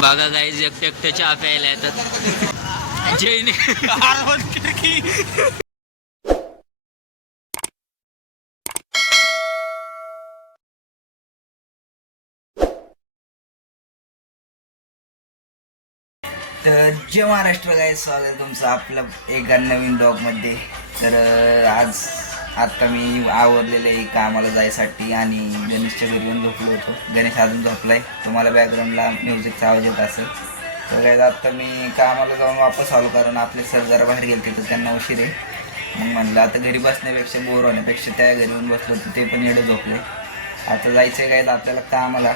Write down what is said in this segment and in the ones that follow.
बघा गाईज एकटे एकटे चहा प्यायला येतात. जैन तर जय महाराष्ट्र गाय, स्वागत तुमचं आपलं एका नवीन ब्लॉगमध्ये. तर आज आत्ता मी आवरलेलं आहे कामाला जायसाठी आणि गणेशच्या घरी येऊन झोपलो होतो. गणेश अजून झोपला आहे, तुम्हाला बॅकग्राऊंडला म्युझिकचा आवाज येत असेल. तर काय आत्ता मी कामाला जाऊन वापस आलो, कारण आपले सर जरा बाहेर गेले तर त्यांना उशीर आहे. मग म्हणलं आता घरी बसण्यापेक्षा बोर होण्यापेक्षा त्या घरी येऊन बसलो तर ते पण एवढं झोपले. आता जायचं आहे काय आपल्याला कामाला.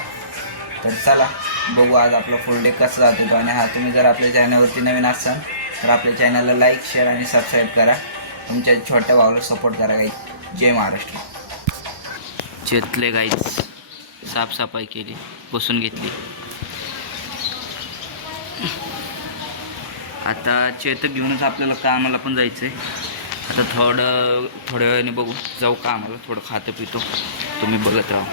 तर चला बघू आज आपला फुल डे कसं जातो तो. आणि हा तुम्ही जर आपल्या चॅनलवरती नवीन असाल तर आपल्या चॅनलला लाईक, शेअर आणि सबस्क्राईब करा. तुमच्या छोट्या भावाला सपोर्ट करा गाई. जय महाराष्ट्र. चेतले गाईज साफसफाई केली, पुसून घेतली. आता चेतक घेऊनच आपल्याला कामाला पण जायचं आहे. आता थोड्या वेळाने बघू जाऊ कामाला. थोडं खातं पितो, तुम्ही बघत राहा.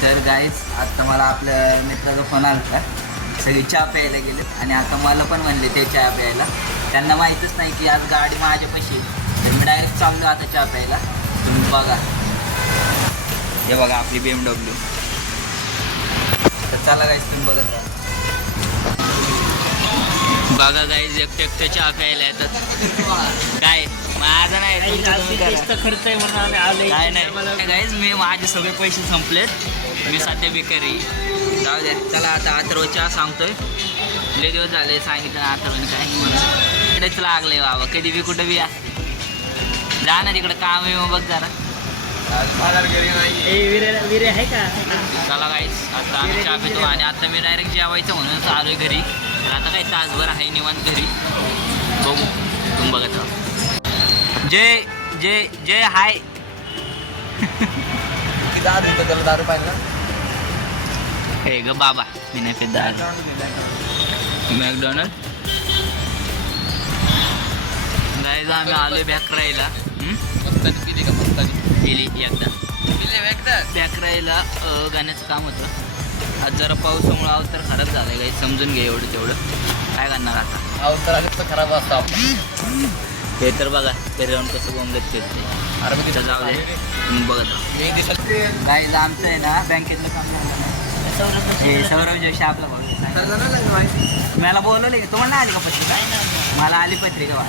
तर गाईज आत्ता मला आपल्या मित्राचा फोन आला होता. सगळी चहा प्यायला गेले आणि आता मला पण म्हणले ते चहा प्यायला. त्यांना माहीतच नाही की आज गाडी माझ्यापाशी. तर मी डायरेक्ट चाललो आता चहा प्यायला. तुम्ही बघा, हे बघा आपली BMW. तर चला गाईज तुम्ही बघत राहा. बघा गाईज एकटे एकटे चहा प्यायला येतात. काय माझं नाही, खर्च आहे म्हणून काय नाही गाईज. मी माझे सगळे पैसे संपलेत, मी सध्या बेकारी. जाऊ द्या, चला आता अथर्व चहा सांगतोय. लय दिवस झाले सांगितलं ना अथर्वने काय म्हणून. इकडेच लागले बाबा, कधी बी कुठं बी असते. जा ना तिकडं काम आहे मग बघ जरा. चला गाईज आता आम्ही चहा पितो आणि आता मी डायरेक्ट जेवायचं म्हणून आलोय घरी. तर आता काही तासभर आहे निवांत घरी. बघू तुम्ही बघत राहा. जय जय जय हाय. दारू पाहिजे हे ग बाबा, मी नाही पेत दारू. मॅकडॉनल्ड गाईज आम्ही आलोय बॅकराईला. गेली एकदा बॅकराईला गाण्याचं काम होतं. आज जरा पावसामुळं अवतर खराब झालं आहे. काही समजून घे एवढं तेवढं. काय करणार आता, अवतर खराब असतं आपलं. ते तर बघा ते राहून कसं बोंबलत फिरते. अरे जाऊ दे बघत. गाईज आमचं आहे ना बँकेतलं काम हे सौरभ जोशी आपला भाऊ. मला बोलवलं तुम्हाला आली का पत्रिका? मला आली पत्रिका.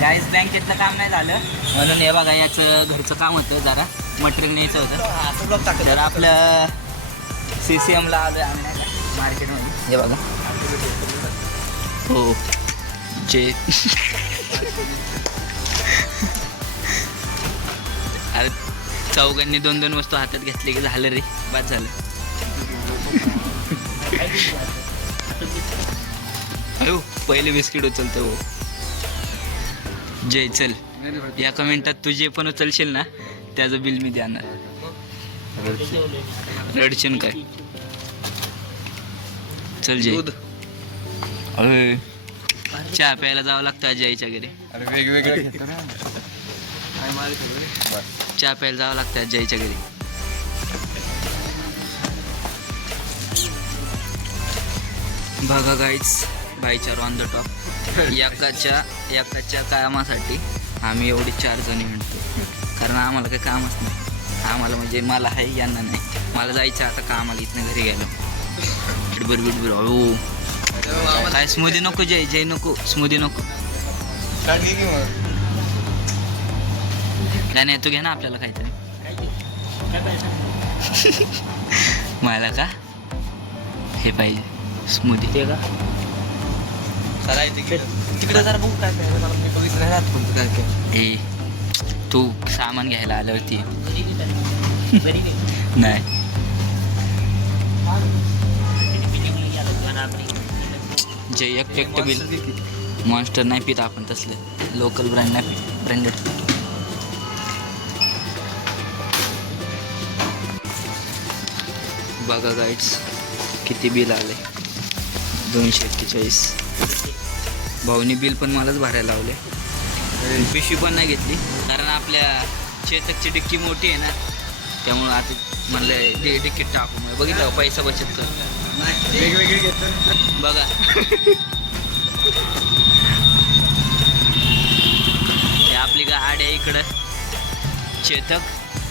गाईज बँकेतलं काम नाही झालं म्हणून हे बघा याचं घरचं काम होतं. जरा मटेरियल न्यायचं होतं. तर आपलं CCMला आलो आहे आम्ही मार्केटमध्ये. हे बघा हो जे अरे चौघांनी 2-2 वस्तू हातात घेतली की झालं रे, बाद झालं. अयो पहिले बिस्किट उचलतो. हो जय चल, या कमेंटात तू जे पण उचलशील ना त्याचं बिल मी देणार. रडशील काय? चल जय. अरे चहा प्यायला जावं लागतं जयच्या घरी. चहा प्यायला जावं लागतं जयच्या घरी. बघा गाईज बायचार ऑन द टॉप. एकाच्या कामासाठी आम्ही एवढी 4 जणी म्हणतो, कारण आम्हाला काही कामच नाही. आम्हाला म्हणजे मला आहे, यांना नाही. मला जायचं आता कामाला. इथनं घरी गेलो बिडबर. हो काय स्मूदी नको जय नको, स्मूदी नको. काय नाही तू घे ना आपल्याला काहीतरी. मला का हे पाहिजे स्मूदी. ते का तिकडे जरा बघू काय. ए तू सामान घ्यायला आल्यावरती नाही. जे एकटं बिल मॉन्स्टर नाही पित आपण तसले लोकल ब्रँड नाही पित ब्रँडेड. बघा गाईड्स किती बिल आले 241. भाऊनी बिल पण मलाच भरायला लावले. पिशवी पण नाही घेतली कारण आपल्या चेतकची डिक्की मोठी आहे ना त्यामुळं आता म्हणलं डिक्कीत टाकू. मग बघितलं पैसा बचत कर वेगवेगळे घेतो बघा. हे आपली गाडी आहे इकडं चेतक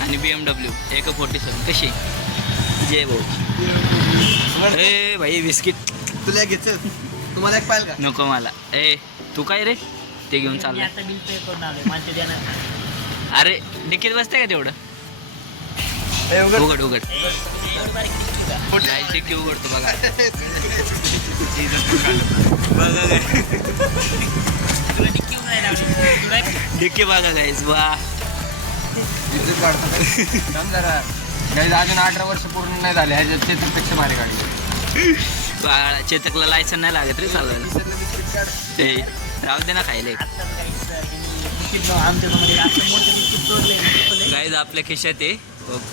आणि BMW AK-47 कशी जय भाऊ. ए भाई बिस्किट तुला घ्यायचं तुम्हाला एक पाहिलं का नको मला. ए तू काय रे ते घेऊन चालला. अरे डिक्कीत बसते का तेवढं. उघड उघड डिक्की उघडतो बघा. डिक्की बघा गाईज वा. जरा अजून 18 वर्ष पूर्ण नाही झाले ह्याच्यात चेतकपेक्षा भारी गाडी. चेतकला लायसन नाही लागत रे चालवायला. ते राहू दे ना खायला. गाईज आपल्या खिशात आहे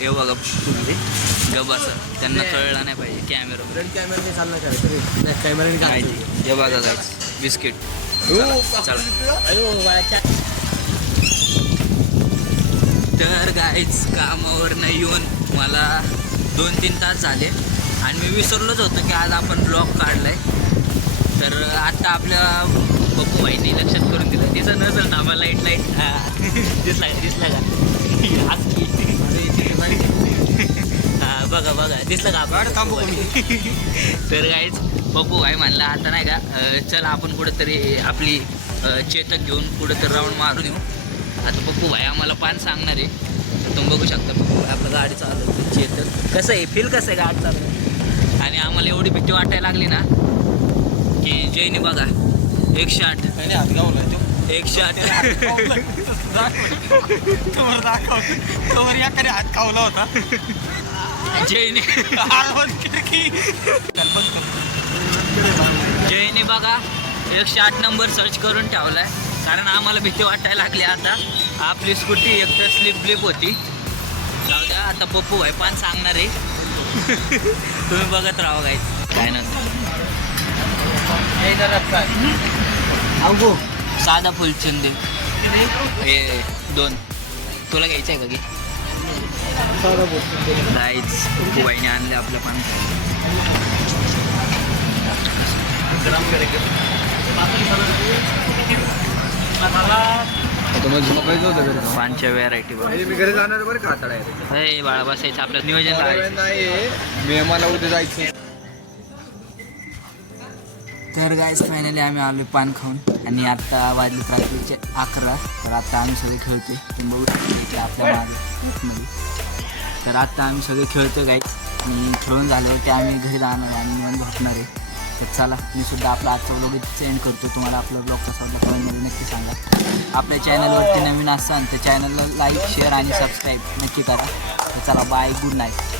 हे बघा गब असं त्यांना कळलं नाही पाहिजे कॅमेरा. हे बघा गाईज बिस्किट. तर गाईज कामावरनं येऊन मला 2-3 तास झाले आणि मी विसरलोच होतो की आज आपण ब्लॉग काढलाय. तर आता आपल्या पप्पू भाईने लक्षात करून दिलं. तिचं नजर ना आम्हाला दिसला का हा बघा बघा दिसलं का आपण. तर गाईज पप्पू भाई म्हणला आता नाही का चल आपण कुठेतरी आपली चेतक घेऊन कुठेतरी राऊंड मारून येऊ. आता पप्पू भाई आम्हाला पान सांगणार आहे. तुम्ही बघू शकता पप्पू भाई आपलं गाडी चालवतो चेतक. कसं आहे फील कसं आहे गाडी चालवतो. आणि आम्हाला एवढी भीती वाटायला लागली ना की जयने बघा 108 हात खावला होता जयने बघा 108 नंबर सर्च करून ठेवलाय कारण आम्हाला भीती वाटायला लागली. आता आपली स्कूटी एकतर स्लिप होती. जाऊ द्या आता पप्पू भाई पान सांगणार आहे. तुम्ही बघत राहा काय काय नसतं. साधा फुलचंदे हे 2 तुला घ्यायचं आहे का की राईच बाईने आणले आपलं पान. पानच्या व्हरायटी मी घरी जाणार बरं का आता हे बाळा बसायचं आपलं नियोजन नाही मी मला उद्या जायचं. तर गाईज फायनली आम्ही आलो पान खाऊन आणि आता वाजले रात्रीचे 11. तर आता आम्ही सगळे खेळतोय. तुम्ही बघू शकता आपल्या मागे. तर आता आम्ही सगळे खेळतो गाईज आणि खेळून झाल्यावर ते आम्ही घरी जाणार आहे आणि निवांत झोपणार आहे. तर चला मी सुद्धा आपला आजचा व्लॉग सेंड करतो. तुम्हाला आपला ब्लॉग कसा वाटला कमेंटमध्ये नक्की सांगा. आपल्या चॅनलवरती नवीन असाल तर चॅनलला लाईक शेअर आणि सबस्क्राईब नक्की करा. तर चला बाय गुड नाईट.